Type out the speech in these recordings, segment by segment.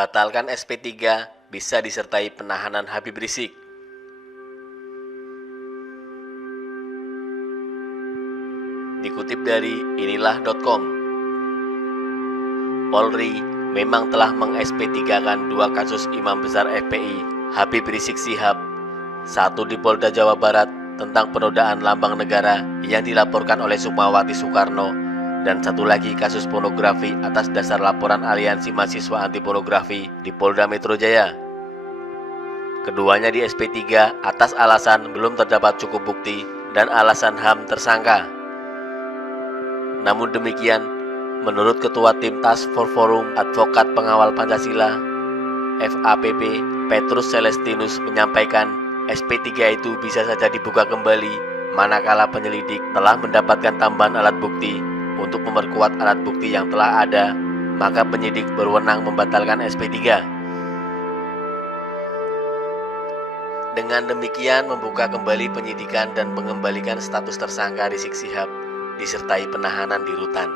Batalkan SP3 bisa disertai penahanan Habib Rizik. Dikutip dari inilah.com, Polri memang telah meng-SP3-kan 2 kasus imam besar FPI, Habib Rizik Syihab, satu di Polda Jawa Barat tentang penodaan lambang negara yang dilaporkan oleh Sukmawati Soekarno, dan satu lagi kasus pornografi atas dasar laporan Aliansi Mahasiswa Anti Pornografi di Polda Metro Jaya. Keduanya di SP3 atas alasan belum terdapat cukup bukti dan alasan HAM tersangka. Namun demikian, menurut Ketua Tim Task Force Forum Advokat Pengawal Pancasila FAPP, Petrus Celestinus menyampaikan SP3 itu bisa saja dibuka kembali manakala penyelidik telah mendapatkan tambahan alat bukti. Untuk memperkuat alat bukti yang telah ada, maka penyidik berwenang membatalkan SP3. Dengan demikian membuka kembali penyidikan dan mengembalikan status tersangka Rizik Syihab disertai penahanan di rutan,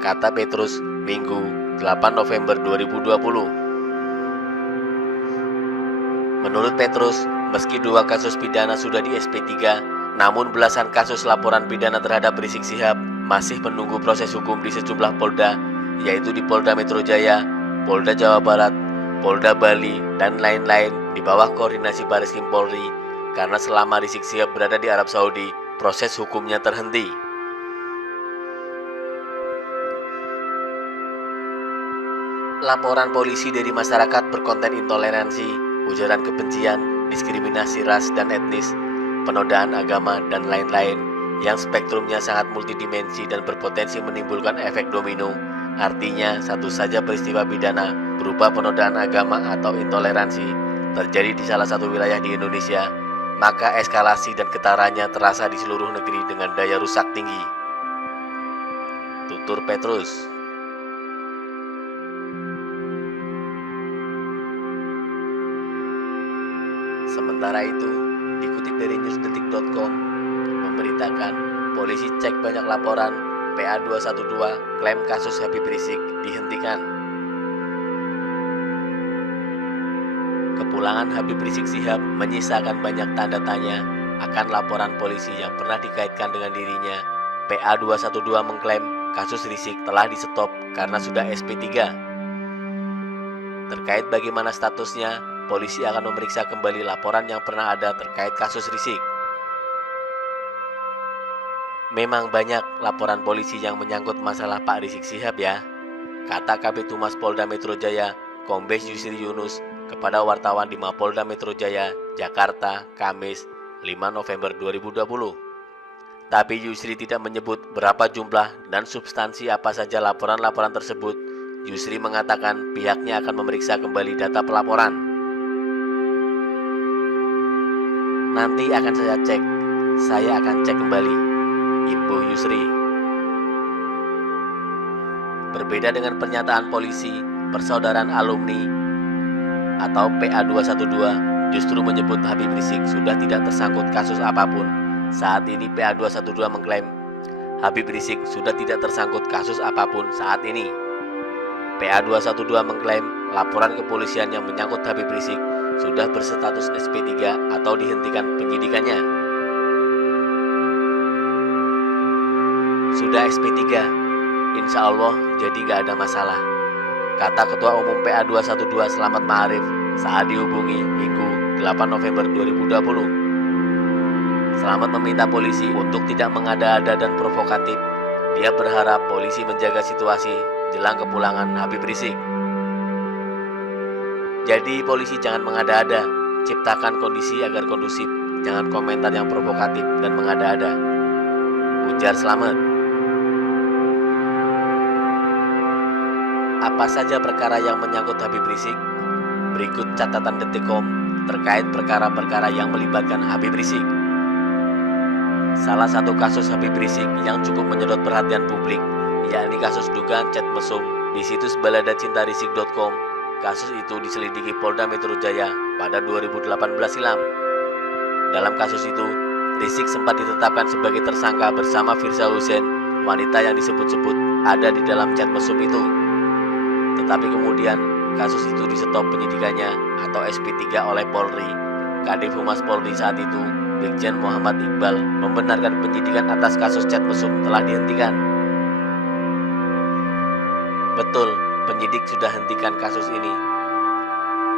kata Petrus Minggu 8 November 2020. Menurut Petrus, meski 2 kasus pidana sudah di SP3, namun belasan kasus laporan pidana terhadap Rizik Syihab masih menunggu proses hukum di sejumlah Polda, yaitu di Polda Metro Jaya, Polda Jawa Barat, Polda Bali, dan lain-lain di bawah koordinasi Bareskrim Polri, karena selama Rizik Syihab berada di Arab Saudi, proses hukumnya terhenti. Laporan polisi dari masyarakat berkonten intoleransi, ujaran kebencian, diskriminasi ras dan etnis, penodaan agama, dan lain-lain yang spektrumnya sangat multidimensi dan berpotensi menimbulkan efek domino. Artinya, satu saja peristiwa pidana berupa penodaan agama atau intoleransi terjadi di salah satu wilayah di Indonesia, maka eskalasi dan getarannya terasa di seluruh negeri dengan daya rusak tinggi, tutur Petrus. Sementara itu, dikutip dari newsdetik.com, memberitakan polisi cek banyak laporan PA212 klaim kasus Habib Rizik dihentikan. Kepulangan Habib Rizik Syihab menyisakan banyak tanda tanya akan laporan polisi yang pernah dikaitkan dengan dirinya. PA212 mengklaim kasus Rizik telah di-stop karena sudah SP3. Terkait bagaimana statusnya, polisi akan memeriksa kembali laporan yang pernah ada terkait kasus Rizik. Memang banyak laporan polisi yang menyangkut masalah Pak Rizik Syihab ya, kata Kabid Humas Polda Metro Jaya, Kombes Yusri Yunus, kepada wartawan di Mapolda Metro Jaya, Jakarta, Kamis 5 November 2020. Tapi Yusri tidak menyebut berapa jumlah dan substansi apa saja laporan-laporan tersebut. Yusri mengatakan pihaknya akan memeriksa kembali data pelaporan. Nanti akan saya akan cek kembali, imbuh Yusri. Berbeda dengan pernyataan polisi, Persaudaraan Alumni atau PA212 justru menyebut Habib Rizik sudah tidak tersangkut kasus apapun. Saat ini PA212 mengklaim Habib Rizik sudah tidak tersangkut kasus apapun saat ini. PA212 mengklaim laporan kepolisian yang menyangkut Habib Rizik sudah berstatus SP3 atau dihentikan penyidikannya. Sudah SP3, insya Allah jadi gak ada masalah, kata Ketua Umum PA212 Slamet Ma'arif saat dihubungi Minggu 8 November 2020. Slamet meminta polisi untuk tidak mengada-ada dan provokatif. Dia berharap polisi menjaga situasi jelang kepulangan Habib Rizik. Jadi polisi jangan mengada-ada, ciptakan kondisi agar kondusif, jangan komentar yang provokatif dan mengada-ada, ujar Slamet. Apa saja perkara yang menyangkut Habib Rizik? Berikut catatan Detik.com terkait perkara-perkara yang melibatkan Habib Rizik. Salah satu kasus Habib Rizik yang cukup menyedot perhatian publik, yakni kasus dugaan chat mesum di situs baladacintarisik.com. Kasus itu diselidiki Polda Metro Jaya pada 2018 silam. Dalam kasus itu, Rizik sempat ditetapkan sebagai tersangka bersama Firza Hussein, wanita yang disebut-sebut ada di dalam chat mesum itu. Tetapi kemudian kasus itu di-stop penyidikannya atau SP3 oleh Polri, Kadif Humas Polri saat itu, Brigjen Muhammad Iqbal, membenarkan penyidikan atas kasus chat mesum telah dihentikan. Betul, penyidik sudah hentikan kasus ini.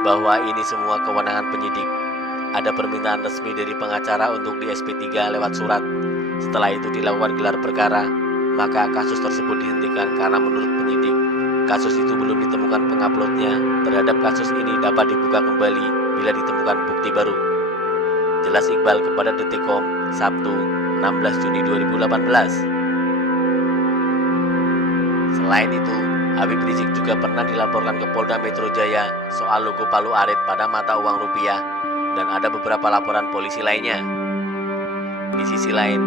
Bahwa ini semua kewenangan penyidik. Ada permintaan resmi dari pengacara untuk di SP3 lewat surat. Setelah itu dilakukan gelar perkara, maka kasus tersebut dihentikan karena menurut penyidik, kasus itu belum ditemukan penguploadnya. Terhadap kasus ini dapat dibuka kembali bila ditemukan bukti baru. Jelas Iqbal kepada Detikcom, Sabtu 16 Juni 2018. Selain itu, Habib Rizik juga pernah dilaporkan ke Polda Metro Jaya soal logo Palu Arit pada mata uang rupiah, dan ada beberapa laporan polisi lainnya. Di sisi lain,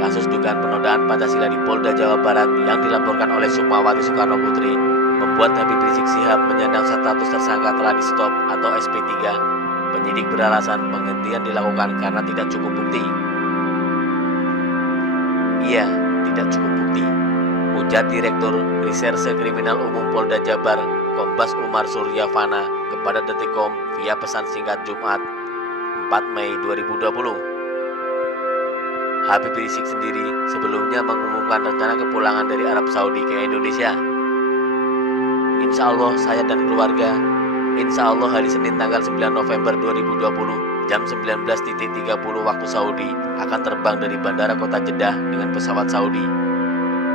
kasus dugaan penodaan Pancasila di Polda Jawa Barat yang dilaporkan oleh Sukmawati Soekarno Putri membuat Habib Rizik Syihab menyandang status tersangka telah di-stop atau SP3. Penyidik beralasan penghentian dilakukan karena tidak cukup bukti. Iya, tidak cukup bukti, ujar Direktur Reserse Kriminal Umum Polda Jabar, Kombes Umar Suryavana kepada Detikcom via pesan singkat Jumat 4 Mei 2020. Habib Rizik sendiri sebelumnya mengumumkan rencana kepulangan dari Arab Saudi ke Indonesia. Insya Allah saya dan keluarga, insya Allah hari Senin tanggal 9 November 2020 jam 19.30 waktu Saudi akan terbang dari Bandara Kota Jeddah dengan pesawat Saudi,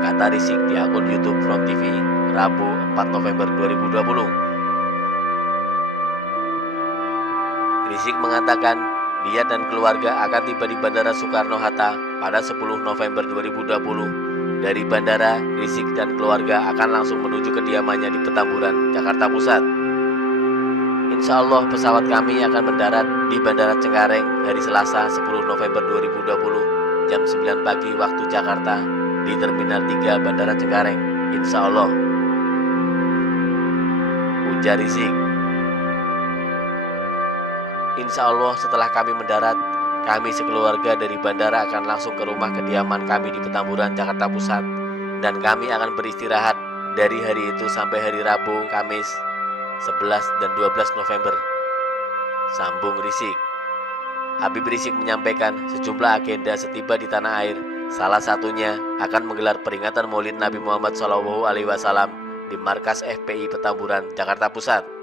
kata Rizik di akun YouTube Front TV Rabu 4 November 2020. Rizik mengatakan dia dan keluarga akan tiba di Bandara Soekarno-Hatta pada 10 November 2020. Dari bandara, Rizik dan keluarga akan langsung menuju kediamannya di Petamburan, Jakarta Pusat. Insya Allah pesawat kami akan mendarat di Bandara Cengkareng hari Selasa 10 November 2020 jam 9 pagi waktu Jakarta di Terminal 3 Bandara Cengkareng. Insya Allah, ujar Rizik. Insya Allah setelah kami mendarat, kami sekeluarga dari bandara akan langsung ke rumah kediaman kami di Petamburan, Jakarta Pusat, dan kami akan beristirahat dari hari itu sampai hari Rabu, Kamis 11 dan 12 November, sambung Rizik. Habib Rizik menyampaikan sejumlah agenda setiba di tanah air, salah satunya akan menggelar peringatan Maulid Nabi Muhammad SAW di markas FPI Petamburan, Jakarta Pusat.